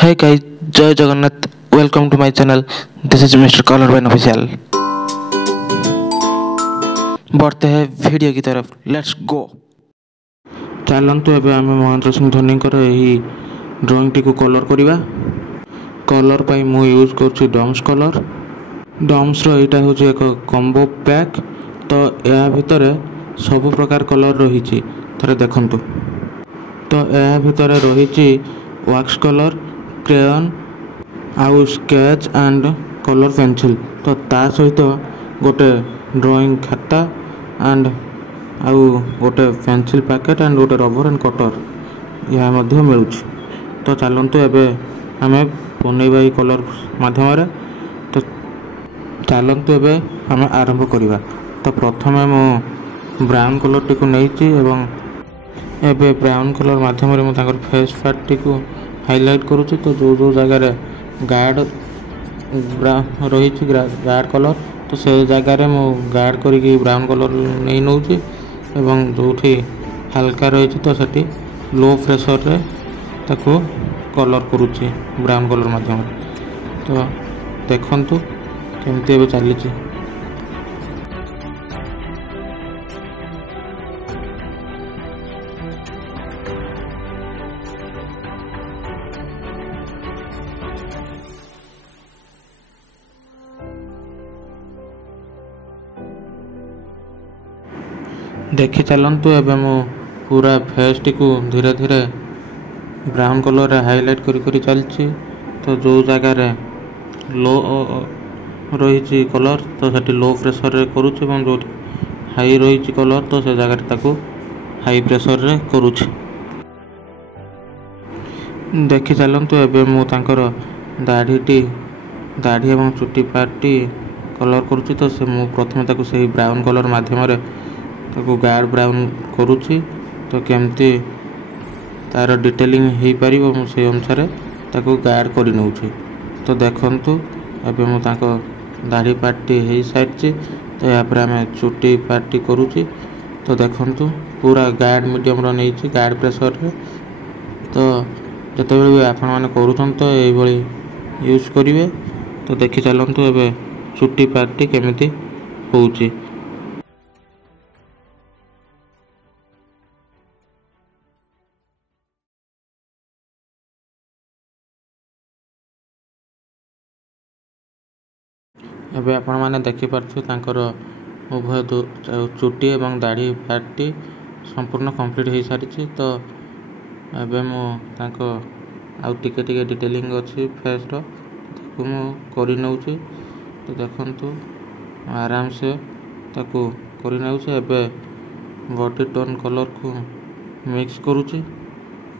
Hey guys, Jai Jagannath. Welcome to my channel. This is Mr. Colorman Official. बढ़ते हैं video की तरफ. Let's go. चलतु एवं आम Mahendra Singh Dhoni drawing T colour करवा. कलर पाई मु यूज कर डम्स कलर. डम्स रहा हूँ एक कॉम्बो पैक. तो या भितर सब प्रकार कलर रही. थे देखु तो या भितर रही वैक्स कलर, क्रेयन आउ स्केच एंड कलर पेंसिल. तो ता सहित गोटे ड्राइंग खाता एंड आउ गोटे पेंसिल पैकेट एंड गोटे रबर एंड कटर यह मिलूँ. तो चलतु एवं आम बनैबा कलर मध्यम. तो चलतु एवं आम आरंभ करवा. तो प्रथम मु ब्राउन कलर टी नहीं एबे ब्राउन कलर मध्यम मुझे फेस पैट टी हाइलाइट करुच्ची. तो जो जो जगार गार्ड रही गार्ड कलर तो से जगार मु गार्ड करी ब्राउन कलर नहीं नौ जो हल्का रही तो सेठी लो प्रेशर रे ताको कलर करुच्ची ब्राउन कलर मध्यम. तो देखंतु केमती एबे चली. देखी चलतु एवं मु पूरा फेस टी को धीरे धीरे ब्राउन कलर हाइलाइट करी चलची. तो जो जगार लो रही कलर तो सेठी लो प्रेशर रे करुच्ची और जो हाई रही कलर तो से जगार ताको हाई प्रेशर रे करुच्ची. देखी चलतु एवं मु तांकर दाढ़ी एवं चुटी पार्टी कलर करुच्ची. तो से मु प्रथम ताको सही ब्राउन कलर माध्यम ताको गार्ड ब्राउन करुच्ची. तो केमती तार डिटेलिंग हो पार से अनुसार ताको गार्ड कर नौ. तो देखंतु एबे मु ताको दाढ़ी पार्टी हो सारी. तो यापर आम चुटी पार्टी करुच्ची. तो देखंतु पूरा गार्ड मीडियम रही गार्ड प्रेशर रे. तो जिते भी आपण मैंने करूँ तो ये यूज करेंगे. तो देखी चलतु एबे चुटी पार्टी केमिति होउची. एबे आपण माने देखि पारछु तांकर उभय चुटी एवं दाढ़ी पार्टी संपूर्ण कंप्लीट हो सारी. तो एबे मु तांको आउ टिके टिके डिटेलिंग अच्छी फेस रो ताको मु करि नउची. तो देखंतु आराम से ताको करि नउची. एबे बॉडी टोन कलर को मिक्स करूची.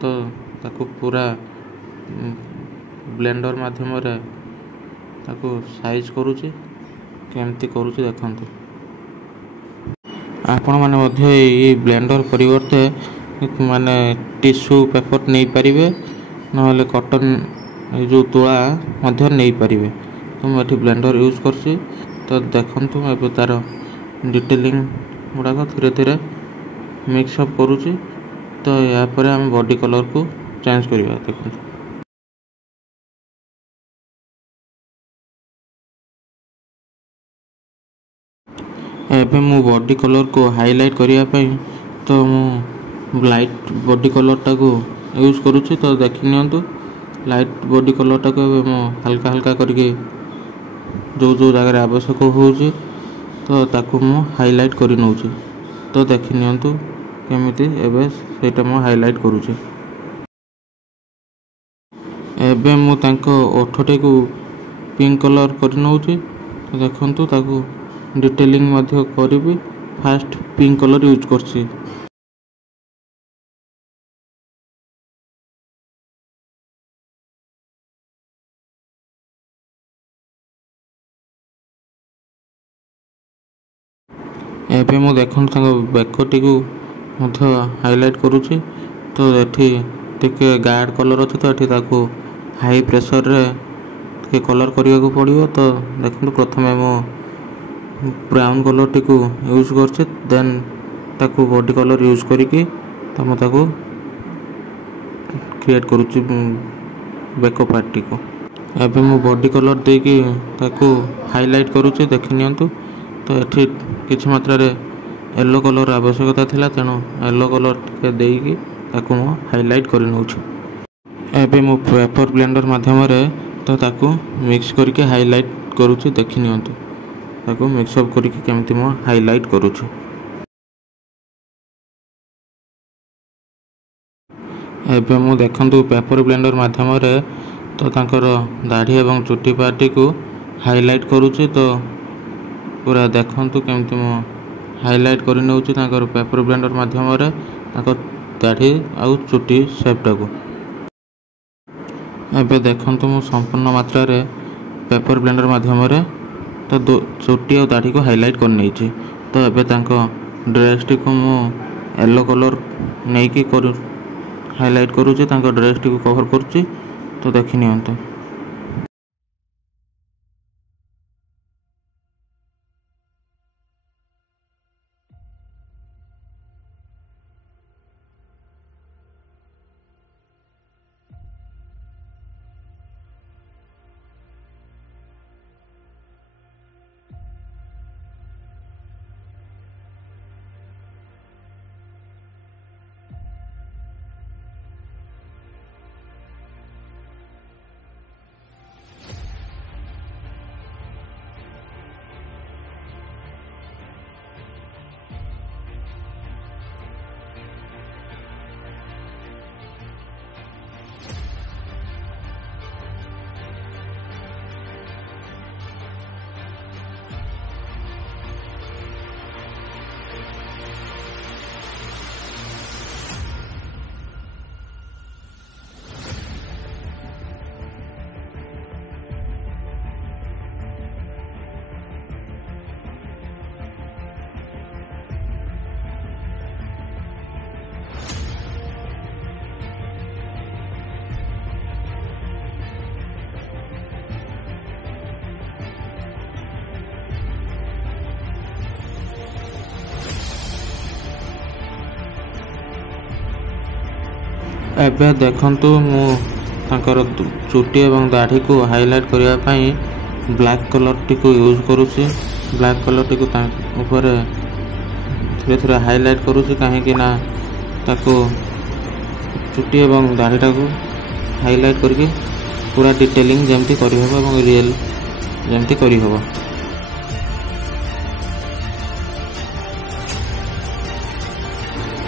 तो ताको पूरा ब्लेंडर माध्यम रे ताको साइज करुच्ची केमती करुच्ची देखंतु. आपण माने मध्य ये ब्लेंडर परिवर्ते माने टिश्यू पेपर नहीं पारिबे नहले कॉटन जो तुला मध्य नहीं पारिबे. तो मैं ब्लेंडर यूज करसी. तो देखंतु एबे तार डिटेलिंग गुड़ाक धीरे धीरे मिक्सअप करुच्ची. तो या पर हम बॉडी कलर को चेंज करवा. देखंतु एबे मु बॉडी कलर को हाइलाइट करने तो मु लाइट बॉडी कलर टाको यूज करुच्ची. तो देखि नियंतु लाइट बॉडी कलर टाको एबे मु हल्का हल्का करके जो जो जगह आवश्यक होउची तो ताको मु हाइलाइट करि नउची. तो देखि नियंतु केमिति एबे सेटा मु हाइलाइट करुच्ची. एबे मु तांको ओठटे को पिंक कलर करि नउची. तो देखंतु ताको डिटेलिंग मध्य करी फास्ट पिंक कलर यूज करছি. एबे मु देखन बेकटी को हाइलाइट करुच्ची. तो एठी टिके गार्ड कलर अच्छे. तो एठी ताको हाई प्रेशर रे कलर करने को पड़ो. तो देखो प्रथम मु ब्राउन कलर टी को यूज करछे. देन ताको बॉडी कलर यूज करिकी तो मु ताको क्रिएट करुच्ची ବେକ ପାର୍ଟଟିକୁ। ଏବେ ମୁଁ ବଡି କଲର୍ ଦେଇକି ତାକୁ ହାଇଲାଇଟ୍ କରୁଛି, ଦେଖି ନିଅନ୍ତୁ। ତ ଏଠି କିଛି ମାତ୍ରାରେ येलो कलर आवश्यकता थिला, तेणु येलो कलर टिके देकी ताकू मो हाइलाइट कर नउछि। एबे मो पेपर ब्लेंडर माध्यम रे तो ताकू मिक्स करके हाइलाइट करूछि, देखि नियंतु। ताकू मिक्स अप करके केमति मो हाइलाइट करूछि। एबे मो देखंतु पेपर ब्लेंडर माध्यम रे तो तांकर दाढ़ी एवं चुटी पार्टी को हाइलाइट करूछि। तो पूरा देखंतु केमति मो हाइलाइट कर नउछि तांकर पेपर ब्लेंडर माध्यम रे तांकर दाढ़ी आउ चुटी शेपटा को। एबे देखंतु मो संपूर्ण मात्रा रे पेपर ब्लेंडर माध्यम रे तो चुटी और दाढ़ी को हाइलाइट कर नैछि। तो एबे तांको ड्रेस टी को मो येलो कलर नै कि करू हाइलाइट करूछि, तांको ड्रेस टी को कवर करूछि। तो देखि नियंतु। एबे देखंतु मु तांकर चुटी एवं दाढ़ी को हाइलाइट करिया पई ब्लैक कलर टी को यूज करूची। ब्लैक कलर टी को ऊपर धीरे धीरे हाइलाइट करूची, काहे कि ना ताको चुटी एवं दाढ़ीटा को हाइलाइट करके पूरा डिटेलिंग जेमती करि हबो एवं रियल जेमती करि हबो।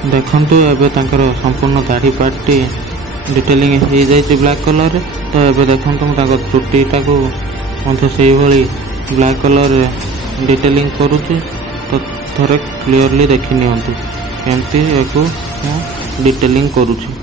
देखंतु एबे तांकर संपूर्ण दाढ़ी पार्टी डिटेलिंग हो जाए ब्लैक कलर। तो एबे देखंतु मु तांकर चुटीटा को मते सेही भली ब्लैक कलर डिटेलिंग करूची। तो थरे क्लियरली देखि नियंतु केमती एको डिटेलिंग करूची।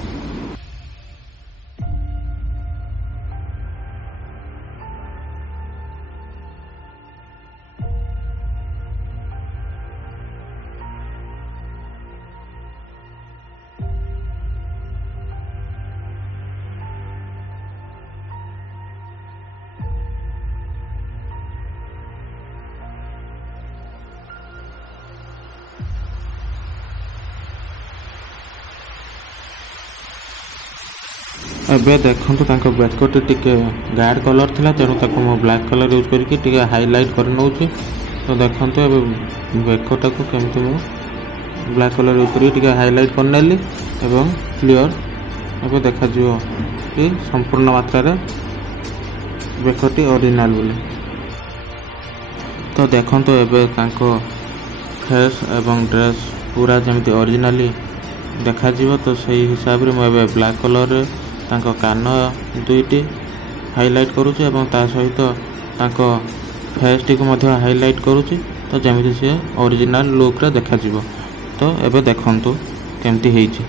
एबे देखंतु तांको बेकटी टिके गाढ़ कलर थिला, तेणु ताको मो ब्लैक कलर यूज करके टिके हाइलाइट कर नउची। तो देखंतु एबे बेकटा को केमती मो ब्लैक कलर यूज करके टिके हाइलाइट कर नेली एवं क्लियर एबे देखा जिवो कि संपूर्ण मात्रा रे बेकटी ओरिजिनल बोले। तो देखंतु एबे तांको फेस एवं ड्रेस पूरा जेमती ओरिजिनली देखा जिवो। तो सही हिसाब रे मो एबे ब्लैक कलर रे तांको कान दुईटी हाइलाइट करूची एवं ता सहित तांको फेस टी को मध्य हाइलाइट करूची। तो जेमिति से ओरिजिनल लुक रे देखा जिवो। तो एबे देखंतु केमती हेइची।